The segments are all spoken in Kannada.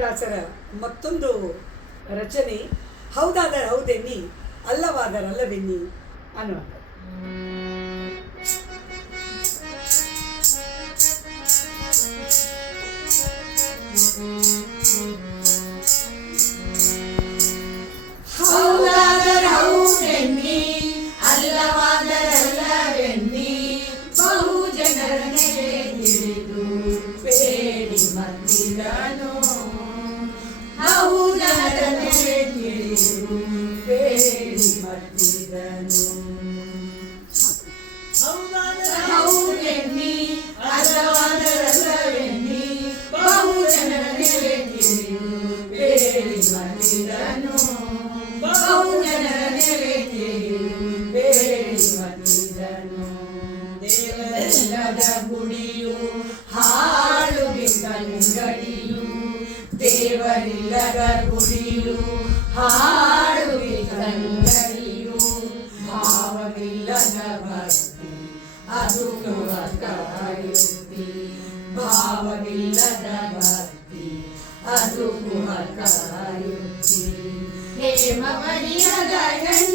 ದಾಸರ ಮತ್ತೊಂದು ರಚನೆ ಹೌದಾದರೆ ಹೌದೆನ್ನಿ ಅಲ್ಲವಾದರಲ್ಲವೆನ್ನಿ ಅನ್ನುವಂಥದ್ದು. ಬೇಡಿ ಮತ್ತಿದನು ದೇವರಿಲ್ಲದ ಗುಡಿಯು ಹಾಳು ಬಿಕ್ಕಂಗಡಿಯು ದೇವರಿಲ್ಲದ ಗುಡಿಯು ಹಾಳು ಬಿಕ್ಕಂಗಡಿಯು ಭಾವವಿಲ್ಲದ ಭಕ್ತಿ ಅದು ಕಾಯುತ್ತಿ ಭಾವವಿಲ್ಲದ ಭಕ್ತಿ ಅದು ಕಾಯುತ್ತಿ ಹೇಮವರಿಯದ ಹೆಣ್ಣು ಗಗನ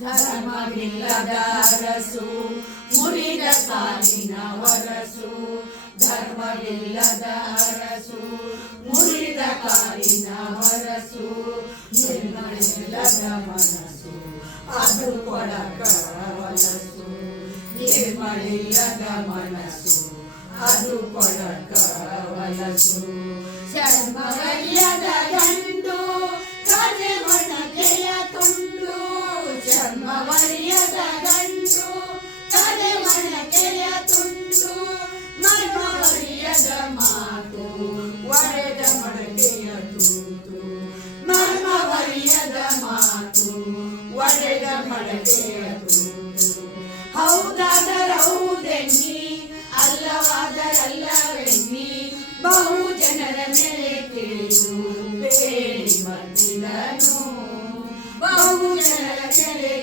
ಧರ್ಮವಿಲ್ಲದ ಅರಸು ಮುರಿದ ಸಾಲಿನ ವರಸು ಧರ್ಮವಿಲ್ಲದ ಅರಸು ಮುರಿದ ಕಾಲಿನ ವರಸು ನಿರ್ಮಲಿಲ್ಲದ ಮನಸ್ಸು, ಅದು ಕೊಡಕ ವಲಸು ನಿರ್ಮಲಿಲ್ಲದ ಮನಸ್ಸು, ಅದು ಕೊಡಕ ವಲಸು ಚರ್ಮವರಿಯದ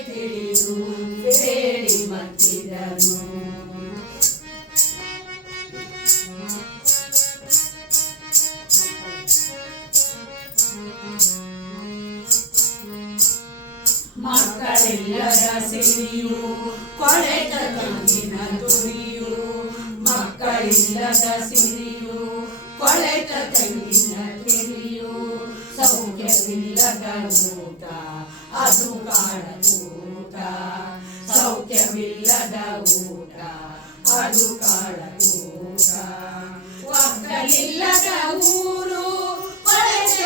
ತಿಳಿದು ಹೇಳಿ ಮತ್ತಿದನು ಮಕ್ಕಳೆಲ್ಲರ ಸಿರಿಯು ಕೊಳೆತ ಕಣ್ಣಿನ ತುರಿಯು ಮಕ್ಕಳಿಲ್ಲದ ಸಿರಿಯು ಕೊಳೆತ ತಂಗಿನ ತಿರಿಯು ಸೌಖ್ಯವಿಲ್ಲದ ಊಟ ಅದು ಕಾಡೂಟ ಊಟ ಅದು ಕಾಡೂಟ ಒಕ್ಕಲಿಲ್ಲದ ಊರು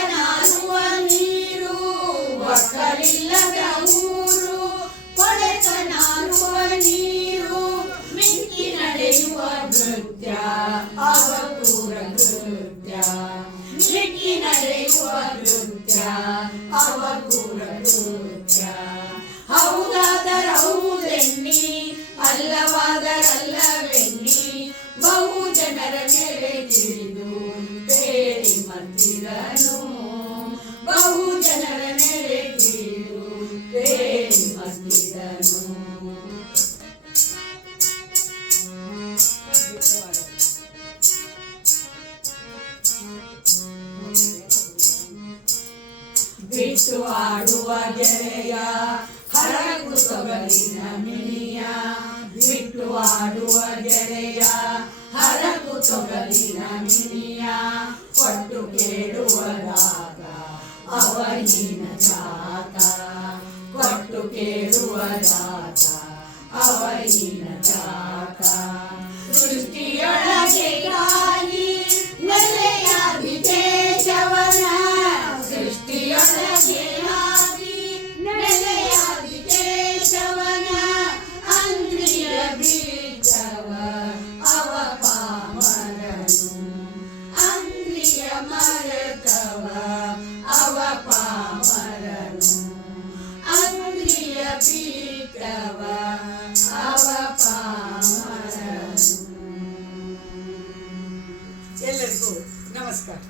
ನಾರುವ ನೀರು. ಒಕ್ಕಲಿಲ್ಲದ ಊರು ನಾರುವ ನೀರು. ಮಿಕ್ಕಿ ನಡೆಯುವ ನೃತ್ಯ ಅವತೂರ ನೃತ್ಯ. ಮಿಕ್ಕಿ ನಡೆಯುವ ನೃತ್ಯ ಅವತೂರ ನೃತ್ಯ. ಹೌದಾದರೌದೆನ್ನಿ ಬಿಟ್ಟು ಆಡುವ ಗೆಳೆಯ ಹರಗು ತೊಗಲಿನ ಮಿನಿಯ. ಬಿಟ್ಟು ಆಡುವ ಗೆಳೆಯ ಹರಗು ತೊಗಲಿನ ಮಿನಿಯ. ಕೊಟ್ಟು ಕೇಳುವದಾಗ ಅವರಿನ ಜಾಗ ಪವಿತ್ರವ ಅವಪಾಮರನು ಎಲ್ಲರಿಗೂ ನಮಸ್ಕಾರ